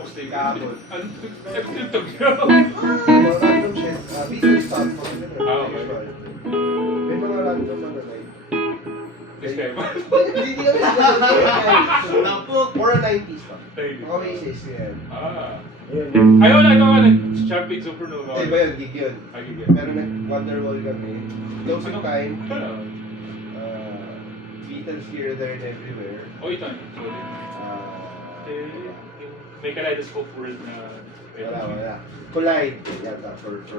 box day Kahapon. Ano nagtutog yun? Random shit. Business stuff. Okay. May mga random ano na Sistema. Hindi kami Napok! More 90s pa. Tayo. Mga Macy's yan. Ayun, wala ito ka Champion Supernova. Eh ba yun? Gig yun. Ay, gig Pero nag-Wonderwall kami. Closing time. Beatles here, there, and everywhere. Oh, ito. Sorry. May kaleidoscope world na... Wala. Collide. Yata for the...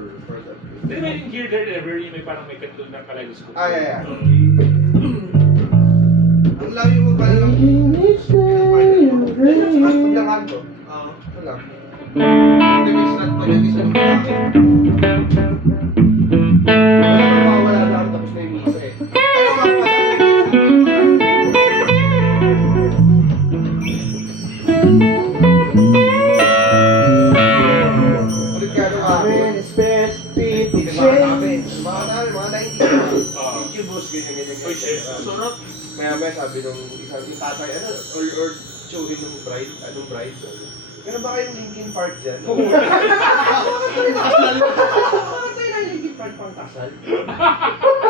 Hindi ba yung here, there, and everywhere may parang may katulad ng kaleidoscope? Yeah. Ang layo mo ba lang? Ang kanto. Wala. Hindi may slot pa yung isa ng Wala na tapos na yung misa eh. Pero nga pala, Ulit ka nung amin. Mga 90s. Incubus, ganyan. Oh, shit. sarap. Maya sabi nung isang yung tatay, or showin ng bride, anong bride? Meron ba kayong Linkin Park dyan? Kasal? Bakit tayo ng Linkin Park pang kasal?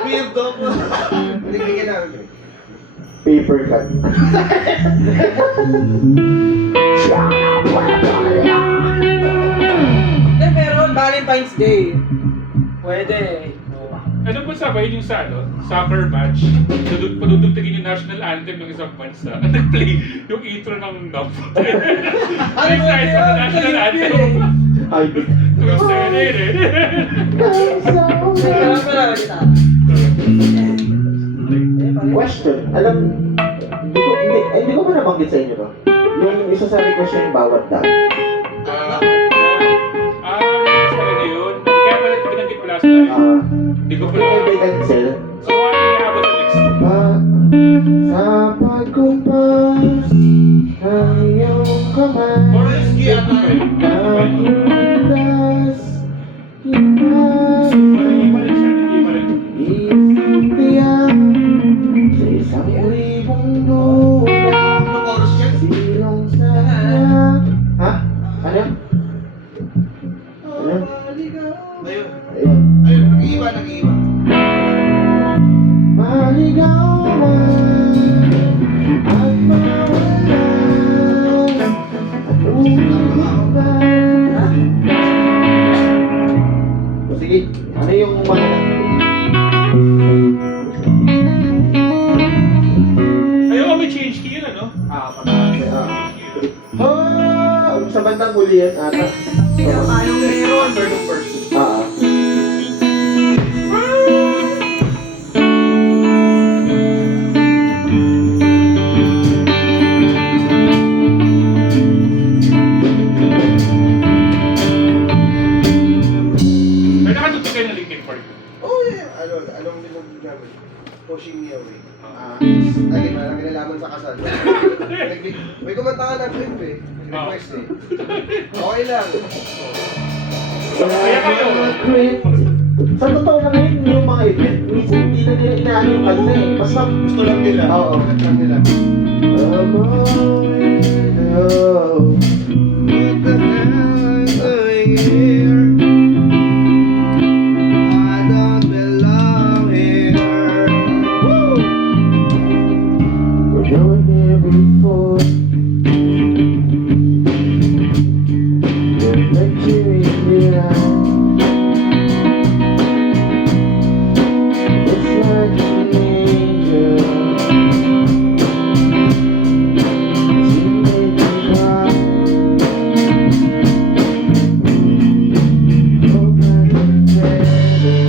Weird dog. Nagbigyan namin. Paper cut. Hindi, meron. Valentine's Day. Pwede. Ano po sabayin yung sa soccer match? Padudugtugin yung national anthem ng isang bansa. Nag-play yung intro ng NOP. Ay, sa national anthem. Ay, question. Hindi ko ba nabanggit sa inyo to? Yung isa sa request yung bawat dam. Sa na yun. Kaya pala binanggit ko last time. Hindi ko pala. May cancel. So, ano yung habang sa next? Sa pagkumpas ng iyong kamay. Or is ano ba yun? Nakulas, Hindi pa rin siya. Hindi pa rin. isintiyan sa isang libong lupa. Ano chorus yan? Silong sa kanya. Ha? Ano? Ano? Ayun. Ayun. Ayun, nag-iiwan. Maligaw man at mawala at umiiwan. Sige, ano yung mga... Ayun, may change key yun, ano? Sa bandang huli yan ata. Anong meron? Third of verse. May nakatutog kayo ng Linkin Park. Oh yeah. Anong binanggit namin? Pushing Me Away. Again, walang kinalaman sa kasal. May kumanta ka ng clip eh. Request eh. Okay lang. Kaya kayo. Sa totoo lang yun, yung mga event, minsan hindi na nila inaano yung kanta eh. Basta Gusto lang nila. Oo. Gusto lang nila. I don't belong here. We're going here before. We're lecturing the eye. It's like an angel. She made me cry. Hope I can tell you.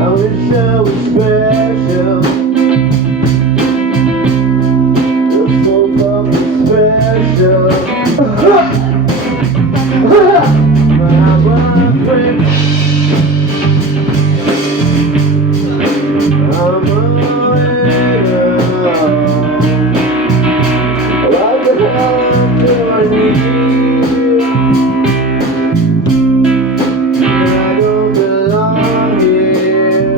I wish I was special. You're so fucking special. My boyfriend. I'm a widow. What the hell do I need? I don't belong here.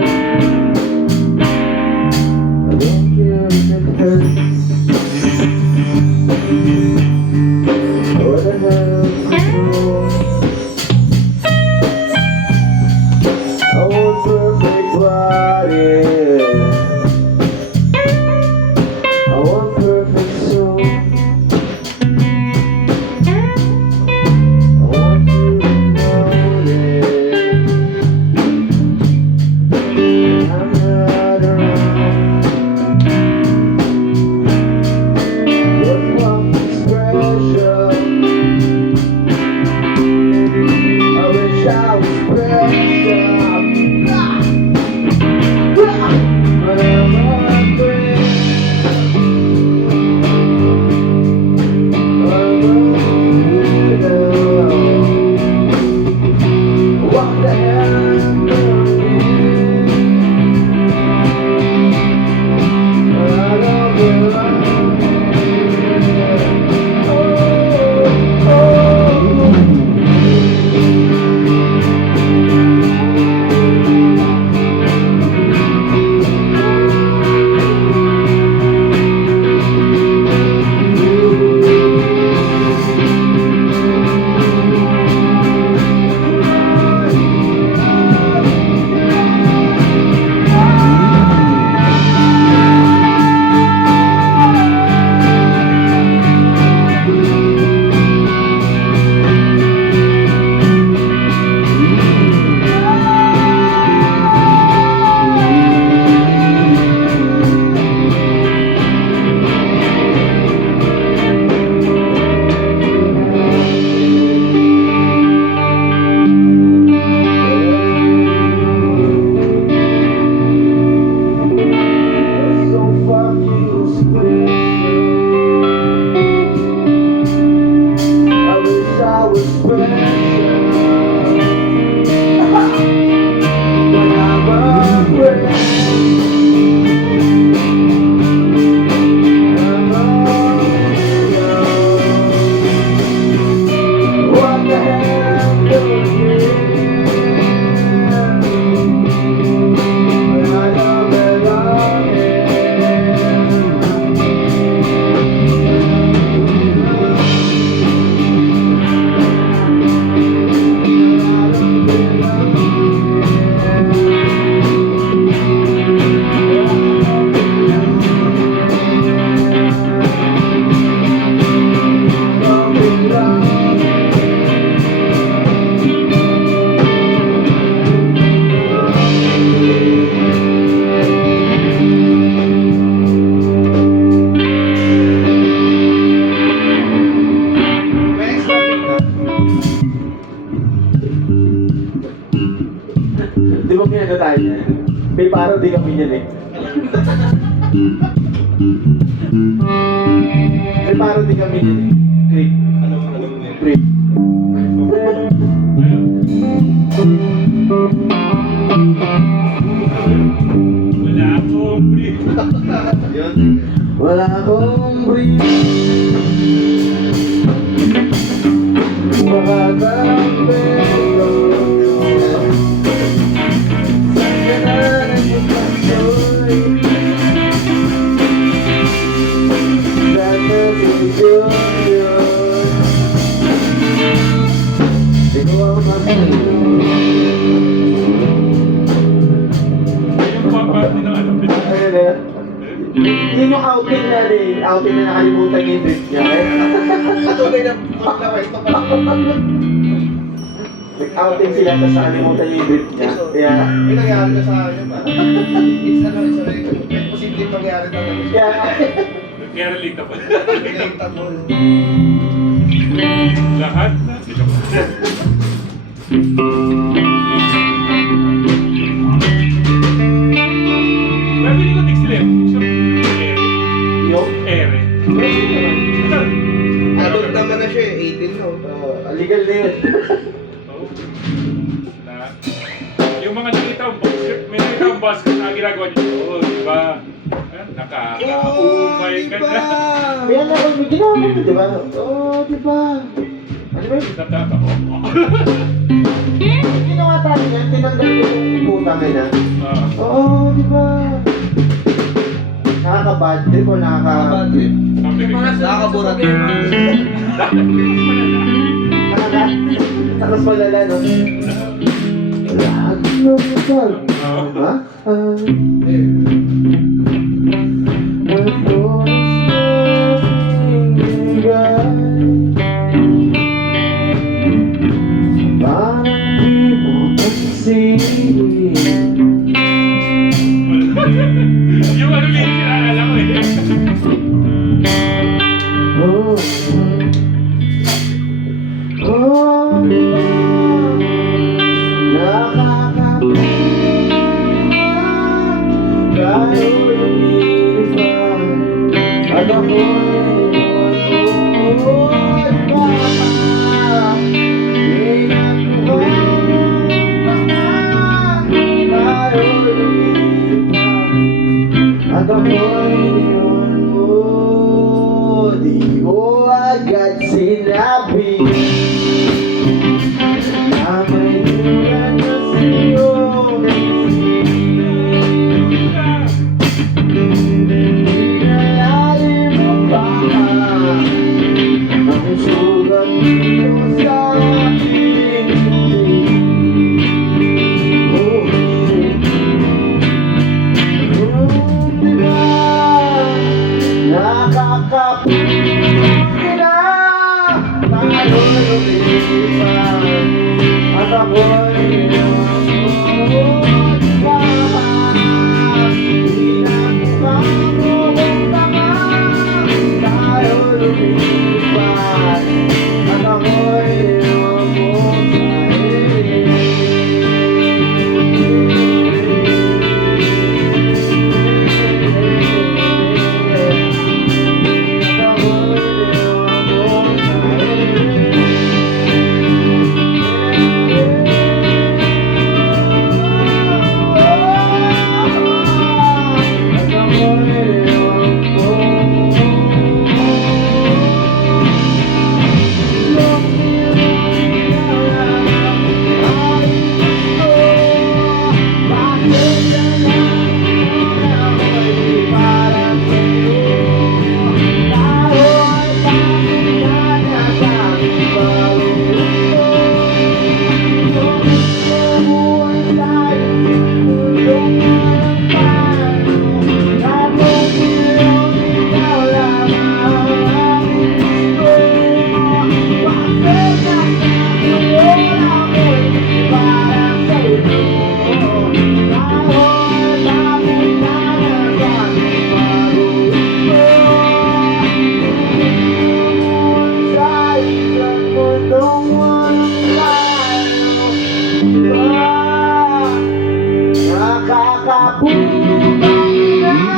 May parody kami yan eh. May parody kami yan eh. Rick. Rick. Wala akong brief. Yun. Wala akong brief. Makakapelo. Saan ka na nagpapagsoy? Sana yun. Ikaw ang makinig. Yung papa din ang ano. Ano na? Yun yung outing na rin. Outing na nakalimutan yung trip niya. Patuloy na paglaway. Ito pala. Nag-outing sila tapos nakalimutan yung trip niya. Kaya, May nangyari na sa akin ba? It's ano, it's a posibleng mangyari talaga. kaya, Kaya relatable. Relatable. Lahat na. Sabi ko next level. yung, Ere. Adult naman na siya eh, 18 no? legal na yun. Oh. Na. Yung mga nakita ang basket, may nakita ang basket na ginagawa niyo. Oh, di ba? Nakaka-umay ka na. May ano ako, may ginawa mo, di ba? Oo, di ba? Ano ba yun? Natata ko. Yung ginawa tayo niyan, tinanggal ko yung putang ina. Ah. Oo, di ba? Nakaka-bad trip o Bad trip. Sabi ko, Nakakaburat. Tapos malala, no? Lahat ng masal. Ha? yung ano yung sinalala ko eh. At ako'y niyon mo, di mo agad sinabi na may iwan na sa'yo. Pinalalim mo pa ang sugat dito sa aking nakakapit na tayo. Nakapupang na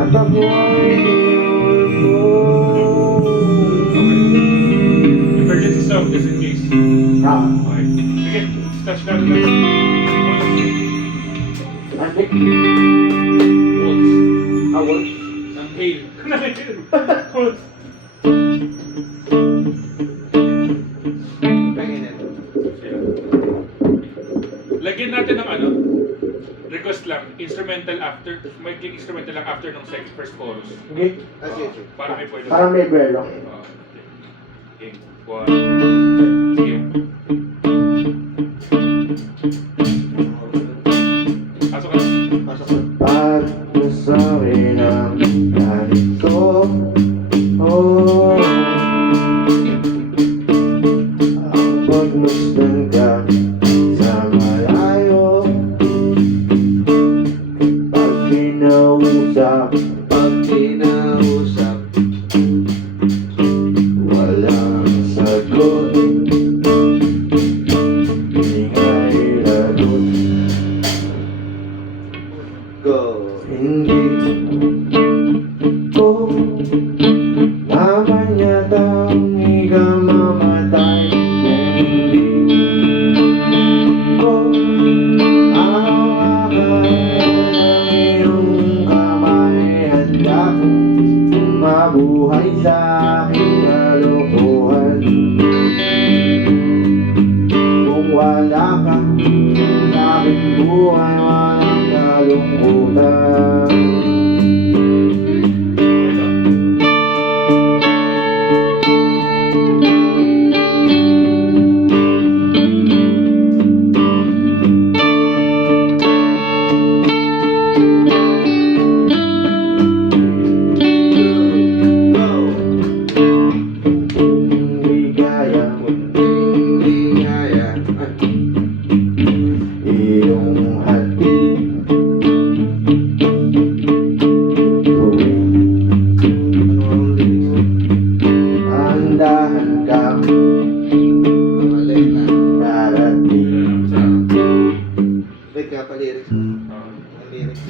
at ako'y Emergency song, just in case. Okay. Sige, touch na lang. Waltz. Ng hail. Waltz. Lagyan natin ng ano? Request lang, instrumental after, may instrumental lang after ng second first chorus. Okay? Sige. Para may pwede. Parang may belo. Okay. One. Sige. Pasok ka. Pasok ko. Pag nasabi ng ganito, oh, ang pagmasdan ka sa malayo, pag kinausap, walang sagot, ingay lagot. Go. Hindi ko naman yatang ikamamatay kung hindi ko hawakan ang iyong kamay. Handa kong mabuhay sa aking kalokohan. Kung wala ka sa aking buhay, walang kalungkutan. Hindi kaya Hindi kaya. iyong hatid tuwing Ano ang lyrics? andahan ka Ang alay na. darating. Wait nga pa lyrics. Ang lyrics.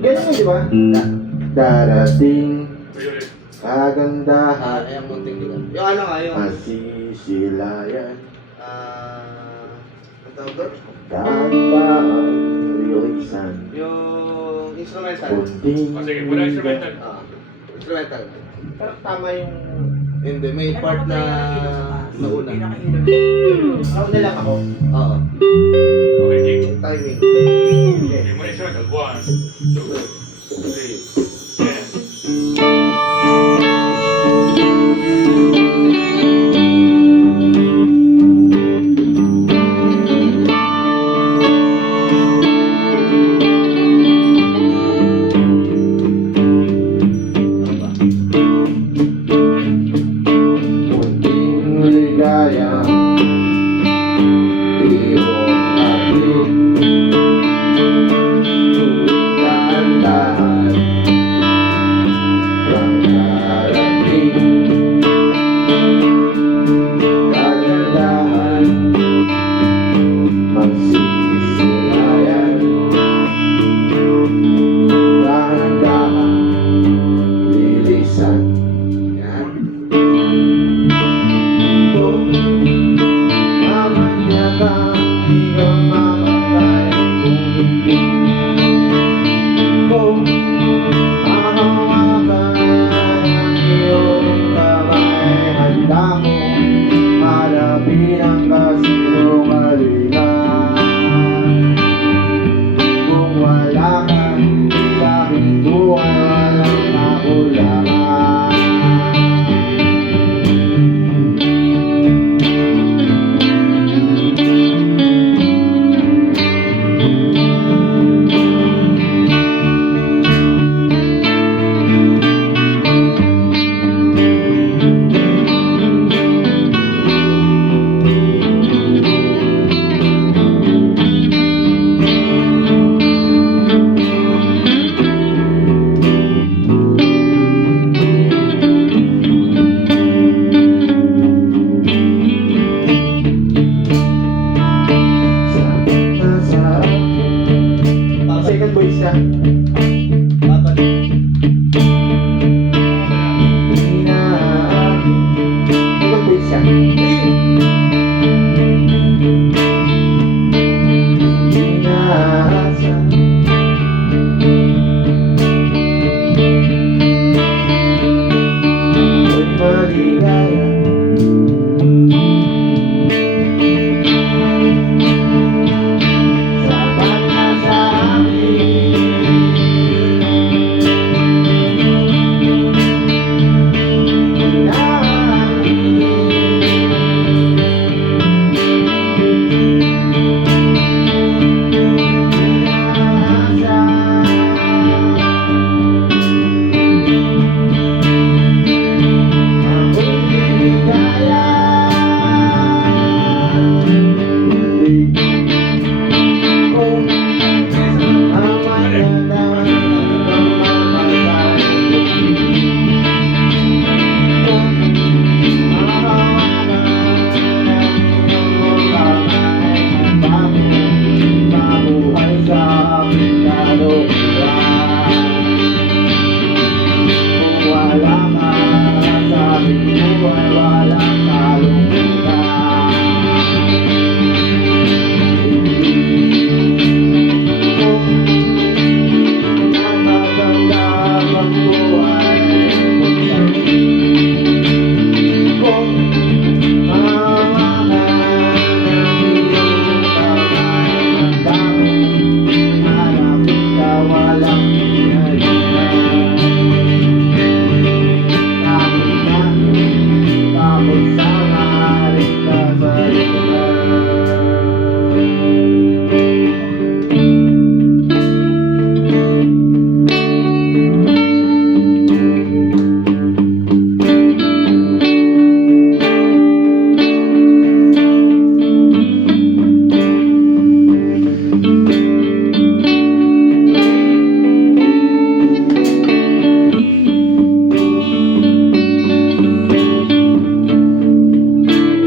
Ganun yun, di ba? Darating kagandahan Ayan, munting lugar. Yung ano nga, yung... masisilayan Ang tawag doon? dahan rilisan Yung instrumental. kunting O sige, muna instrumental. Instrumental. pero tama yung Hindi, may part na nauna. nauna lang ako. Oo. Okay, Jake. Timing. Okay, muna instrumental. 1, 2, 3. Yeah. Munting ligaya, iyong hatid, tuwing dahan-dahan tabi ng kasinungalingan. Kung wala ka sa aking buhay, walang kakulangan. Second voice ka. Second voice ka. Inaasa. Ako'y maligaya. Sapat na sa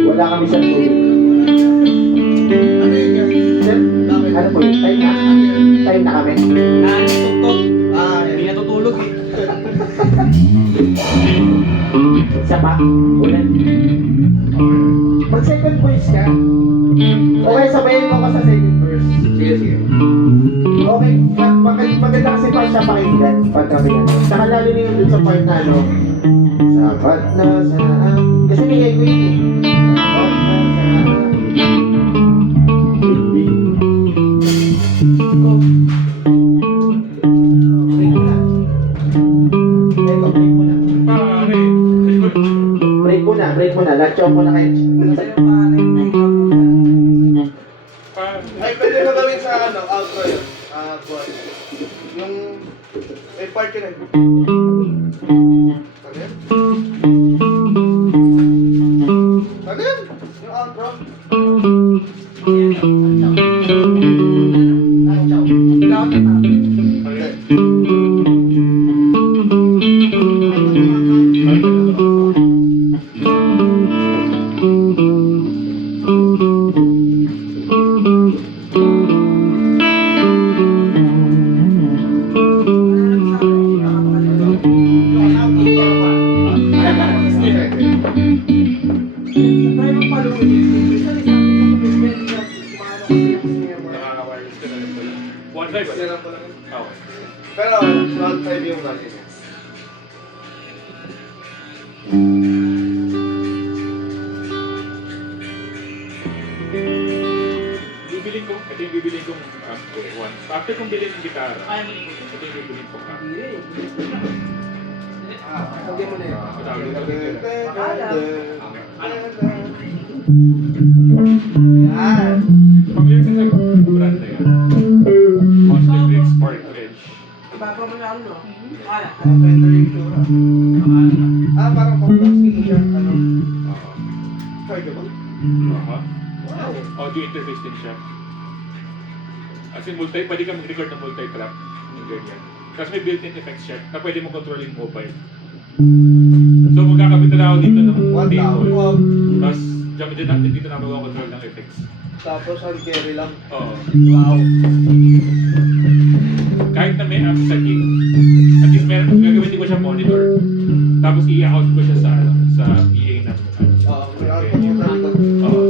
wala kami sa tubig. Ano yun yan? Sir, ano po yun? Time na? Time na kami. Nanitugtog. Ah, Hindi yan. natutulog eh. Isa pa? Ulit. Pag second voice ka, okay, sabayin mo ka sa second verse. Sige, sige. Okay, maganda kasi pa siya pakinggan pag kami yan. Saka lalo na yun dun sa part na ano, sapat na sa akin. Kasi may ko yun eh. Sapat na sa akin. Go. Break mo na. Teka, break mo na. Pare. Break mo na. Latchaw mo na kayo. Sa'yo pare, may kamunan. Pare. Ay, pwede mo gawin sa ano, outro yun. Ah, boy. Yung, may part yun eh. Ano yan? Ano yan? Yung outro? Ikaw, Nakaka-wireless ka na lang pala. 1.5 Isa lang pala. Okay. Pero, round 5 yung natin. ito yung bibiliin kong one. After kong bilhin ng gitara, ito yung bibiliin kong amp. Lagyan mo na yun. Yan. Familiar ka sa brand na yan? Austin Green Spark Edge. Baba mo na ano. Ang Fender yung itsura. Parang Komposky siya. Ano? Oo. Cargo ba? Aha. Wow. Audio interface din siya. As in, pwede ka mag-record ng multi-track. Yung ganyan. Tapos may built-in effects siya na pwede mo controlling mobile. So magkakabit na ako dito ng One table. down. Tapos dyan natin dito na mag-control ng effects. Tapos hand carry lang. Oo. Wow. Kahit na may amp sa gig, at least gagawin ko siya monitor. Tapos i-out ko siya sa PA na. May output yung sabi ko. Oo.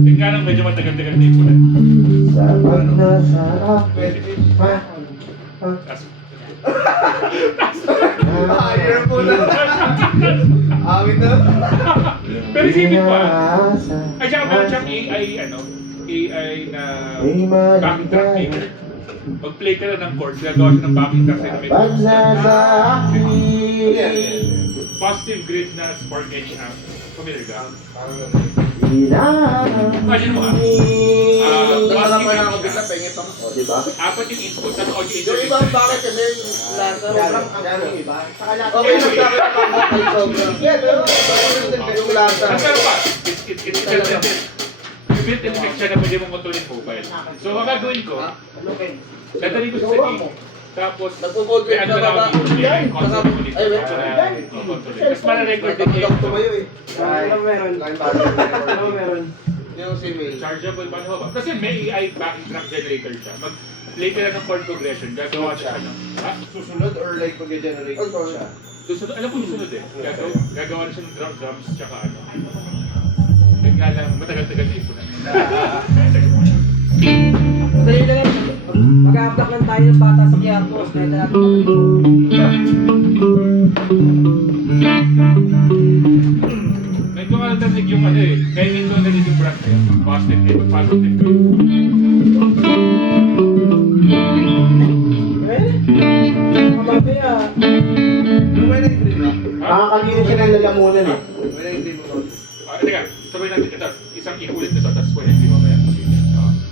Yung nga lang medyo matagal-tagal na yung punan. Sapat na sa Pwede. Tapos, Higher po na. Awit na. pero isipin mo ay siya meron siyang AI na backing track maker. Mag-play ka na ng chords, gagawa siya ng backing track na may Sapat na sa akin. positive grid na Spark Edge amp. Familiar ka? Imagine mo Alam mo na ako bigla, pengit ako. O, diba? Apat yung input, tapos audio Yung interface. iba, bakit kasi lasa? Sobrang Sobrang yung iba. Saka lahat Okay, nagsabi ng mga vocal sobrang. Yeah, pero yung lasa. Ang pero pa, it's built-in. Yung built-in effect siya na pwede mong control yung mobile. So, ang gagawin ko, Okay. dadalhin ko siya sa gig. Tapos, Nagpo-fold may ka ano sa na baba. ako dito, may console Ay, monitor. wait. Control. Tapos, para-record din Nagpapalok yung tumayo eh. Ano meron? Line pattern. Ano meron? Yung email. chargeable pa ba? Kasi may AI backing track generator siya. Mag-play ka lang ng chord progression, gagawa siya ng... Ha? Susunod or like mag-generate siya? Susunod, alam ko susunod eh. Gagawa na siya ng drums, tsaka ano. Yun nga lang, matagal-tagal na ipunan. Dali lang yan. Mag-a-upload lang tayo ng bata sa Quiartos. Kaya natin May ko nga narinig yung ano eh. Kaya nito narinig yung brand eh. Positive grid. Mababi ah. May nag-dream na. Nakakalinis siya ng lalamunan eh. May nag-dream mo. Teka, sabay natin ito. Isang ikulit nito, tapos pwede hindi mamaya.